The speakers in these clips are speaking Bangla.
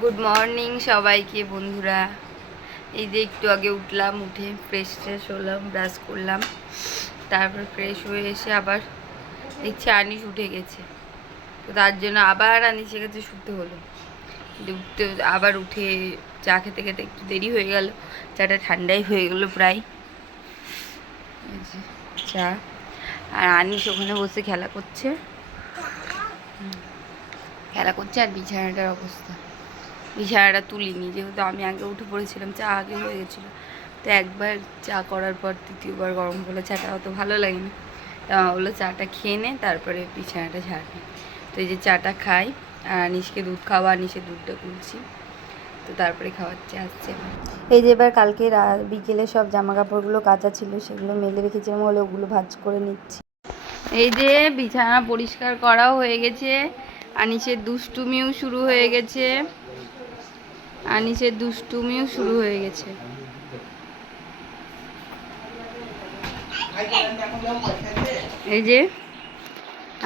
গুড মর্নিং সবাইকে বন্ধুরা। এই যে একটু আগে উঠলাম, উঠে ফ্রেশ হলাম, ব্রাশ করলাম, তারপর ফ্রেশ হয়ে এসে আবার দেখছি আনিস উঠে গেছে। তো তার জন্য আবার আনিসের কাছে শুতে হলো। উঠতে আবার উঠে চা খেতে খেতে একটু দেরি হয়ে গেল, চাটা ঠান্ডাই হয়ে গেলো প্রায়। চা আর আনিস ওখানে বসে খেলা করছে আর বিছানাটার অবস্থা, বিছানাটা তুলিনি যেহেতু আমি আগে উঠে পড়েছিলাম, চা আগে হয়ে গেছিলো। তো একবার চা করার পর দ্বিতীয়বার গরম করলে চাটা অত ভালো লাগেনি। তা বললো চাটা খেয়ে নে তারপরে বিছানাটা ঝাড়বি। তো এই যে চাটা খাই আর আনিসকে দুধ খাওয়া, আনিসের দুধটা তুলছি, তো তারপরে খাওয়াচ্ছে আসছে। এই যে এবার কালকে বিকেলে সব জামা কাপড়গুলো কাচা ছিল, সেগুলো মেলে রেখেছিলাম, হলে ওগুলো ভাঁজ করে নিচ্ছি। এই যে বিছানা পরিষ্কার করাও হয়ে গেছে, আনিসের দুষ্টুমিও শুরু হয়ে গেছে, এই যে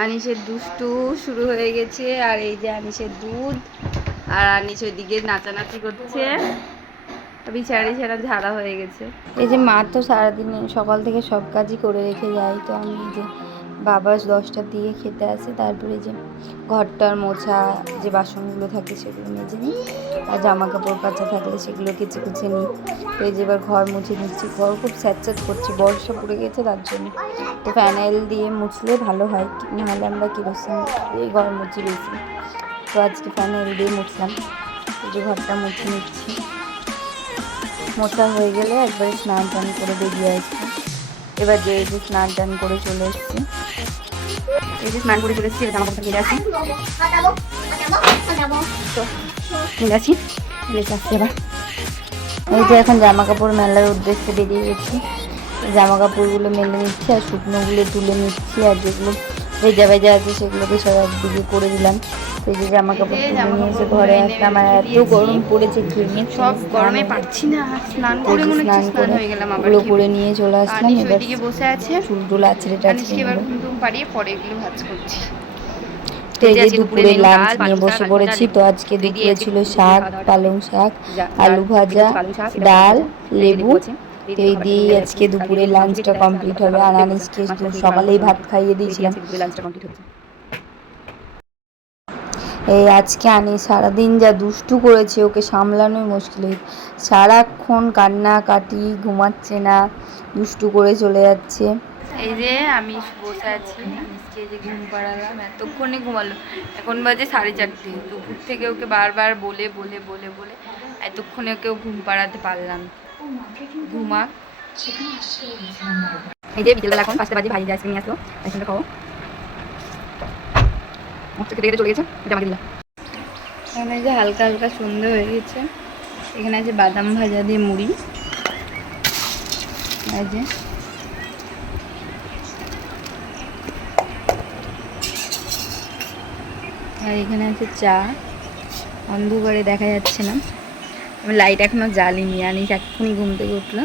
আনিসের দুষ্টু শুরু হয়ে গেছে। আর এই যে আনিসের দুধ, আর আনিস ওইদিকে নাচানাচি করছে, বিছানা ঝাড়া হয়ে গেছে। এই যে মা তো সারাদিনে সকাল থেকে সব কাজই করে রেখে যায়। তো আমি এই যে বাবা 10টার দিকে খেতে আসে, তারপরে যে ঘরটার মোছা, যে বাসনগুলো থাকে সেগুলো মেজে নিই, আর জামা কাপড় কাচা থাকলে সেগুলো কেচে কুচে নিই। তো এই যে এবার ঘর মুছে নিচ্ছি, ঘর খুব স্যাঁতস্যাঁত করছি, বর্ষা পড়ে গেছে তার জন্য। তো ফ্যানাইল দিয়ে মুছলে ভালো হয়, নাহলে আমরা কেরোসিন এই ঘর মুছি বেশি। তো আজকে ফ্যানাইল দিয়ে মুছলাম। এই যে ঘরটা মুছে নিচ্ছি, মোছা হয়ে গেলে একবারে স্নান টান করে বেরিয়ে আসছি। এবার যে এই যে স্নান টান করে চলে এসেছি, এই যে স্নান করে চলে এসেছি, জামা কাপড় কিনে আসি এবার। এই যে এখন জামা কাপড় মেলার উদ্দেশ্যে বেরিয়ে গেছি, জামা কাপড়গুলো মেলে নিচ্ছি আর শুকনোগুলো তুলে নিচ্ছি, আর যেগুলো ভেজা ভেজা আছে সেগুলোকে সব একদিকে করে দিলাম। এই যে জামা কাপড় তুলে নিয়ে এসে ঘরে আসলাম, আর এত গরম পড়েছে, ঘেমে সব গরমে পাচ্ছি না, স্নান করে ওগুলো করে নিয়ে চলে আসলাম। এবার বসে আছে, চুল টুল আছড়ে টাছড়ে এবার ঘুম পাড়িয়ে পরে এগুলো ভাজ করছি। তো এই যে দুপুরে লাঞ্চ নিয়ে বসে পড়েছি। তো আজকে দুপুরে ছিল শাক, পালং শাক, আলু ভাজা, ডাল, লেবু। তো এই দিয়েই আজকে দুপুরে লাঞ্চটা কমপ্লিট হবে। আর আনিসকে সকালেই ভাত খাইয়ে দিয়েছিলাম। এই আজকে আনি সারাদিন যা দুষ্টু করেছে, ওকে সামলানোই মুশকিল। সারাক্ষণ কান্নাকাটি, ঘুমাচ্ছে না, দুষ্টু করে চলে যাচ্ছে। এই যে আমি বসে আছি, আনিসকে যে ঘুম পাড়ালাম, এতক্ষণে ঘুমালো, এখন বাজে 4:30। দুপুর থেকে ওকে বারবার বলে বলে বলে বলে এতক্ষণে ওকেও ঘুম পাড়াতে পারলাম। ঘুমা। এই যে বিকেলবেলা এখন 5টা বাজে, ভাই আইসক্রিম নিয়ে আসলো, আইসক্রিমটা খাও। খেতে খেতে চলে গেছে, এটা আমাকে দিলাম। এখানে যে হালকা হালকা সন্ধে হয়ে গেছে, এখানে আছে বাদাম ভাজা দিয়ে মুড়ি, এই যে আর এখানে আছে চা। অন্ধকারে দেখা যাচ্ছে না, আমি লাইট এখনো জ্বালিনি, আনিস এক্ষুনি ঘুম থেকে উঠলো।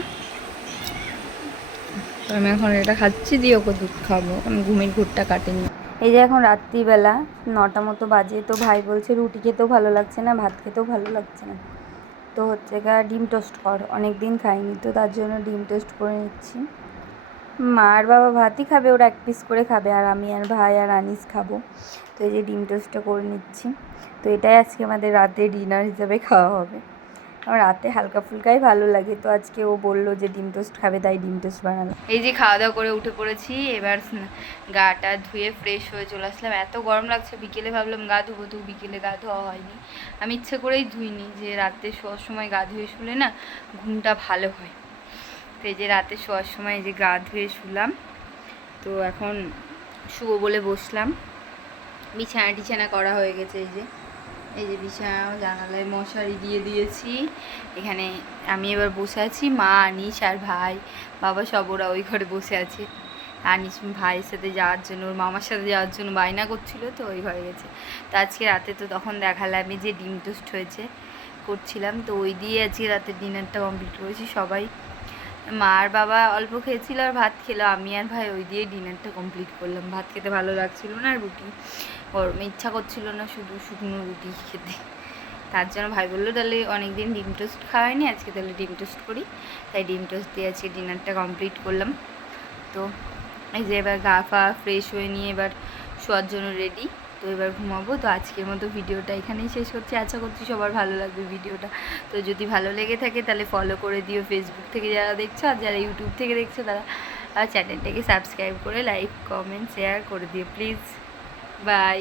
তো আমি এখন এটা খাচ্ছি, দিয়ে ওকে দুধ খাবো, কারণ ঘুমের ঘুরটা কাটেনি। এই যে এখন রাত্রিবেলা 9টা মতো বাজে। তো ভাই বলছে রুটি খেতেও ভালো লাগছে না, ভাত খেতেও ভালো লাগছে না, তো হচ্ছে ডিম টোস্ট কর, অনেক দিন খাইনি, তো তার জন্য ডিম টোস্ট করে নিচ্ছি। মা আর বাবা ভাতই খাবে, ওরা 1 পিস করে খাবে, আর আমি আর ভাই আর আনিস খাবো। তো এই যে ডিম টোস্টটা করে নিচ্ছি। তো এটাই আজকে আমাদের রাতে ডিনার হিসাবে খাওয়া হবে। আমার রাতে হালকা ফুলকাই ভালো লাগে, তো আজকে ও বললো যে ডিম টোস্ট খাবে, তাই ডিম টোস্ট বানালাম। এই যে খাওয়া দাওয়া করে উঠে পড়েছি, এবার গাটা ধুয়ে ফ্রেশ হয়ে চলে আসলাম। এত গরম লাগছে, বিকেলে ভাবলাম গা ধুবো, তো বিকেলে গা ধোয়া হয়নি। আমি ইচ্ছে করেই ধুইনি, যে রাতে শোয়ার সময় গা ধুয়ে শুলে না ঘুমটা ভালো হয়। তো এই যে রাতে শোয়ার সময় এই যে গা ধুয়ে শুলাম, তো এখন শুবো বলে বসলাম। বিছানা টিছানা করা হয়ে গেছে, এই যে বিছানা, জানালায় মশারি দিয়ে দিয়েছি। এখানে আমি এবার বসে আছি, মা, আনিস আর ভাই, বাবা সব ওরা ওই ঘরে বসে আছে। আনিস ভাইয়ের সাথে যাওয়ার জন্য, ওর মামার সাথে যাওয়ার জন্য বায়না করছিল, তো ওই ঘরে গেছে। তো আজকে রাতে তো তখন দেখালাম আমি যে ডিম টোস্ট হয়েছে করছিলাম, তো ওই দিয়ে আজকে রাতের ডিনারটা কমপ্লিট করেছি। সবাই, মা আর বাবা অল্প খেয়েছিল আর ভাত খেলো, আমি আর ভাই ওই দিয়ে ডিনারটা কমপ্লিট করলাম। ভাত খেতে ভালো লাগছিল না, রুটি গরমে ইচ্ছা করছিল না, শুধু শুকনো রুটি খেতে। তার জন্য ভাই বললো তাহলে অনেক দিন ডিম টোস্ট খাওয়া হয়নি, আজকে তাহলে ডিম টোস্ট করি। তাই ডিম টোস্ট দিয়ে আজকে ডিনারটা কমপ্লিট করলাম। তো এই যে এবার গা ফা ফ্রেশ হয়ে নিয়ে এবার শোয়ার জন্য রেডি। তো এবার ঘুমাবো। তো আজকের মতো ভিডিওটা এখানেই শেষ করছি। আশা করছি সবার ভালো লাগবে ভিডিওটা। তো যদি ভালো লেগে থাকে তাহলে ফলো করে দিও ফেসবুক থেকে যারা দেখছো, আর যারা ইউটিউব থেকে দেখছো তারা চ্যানেলটাকে সাবস্ক্রাইব করে লাইক কমেন্ট শেয়ার করে দিও প্লিজ। বাই।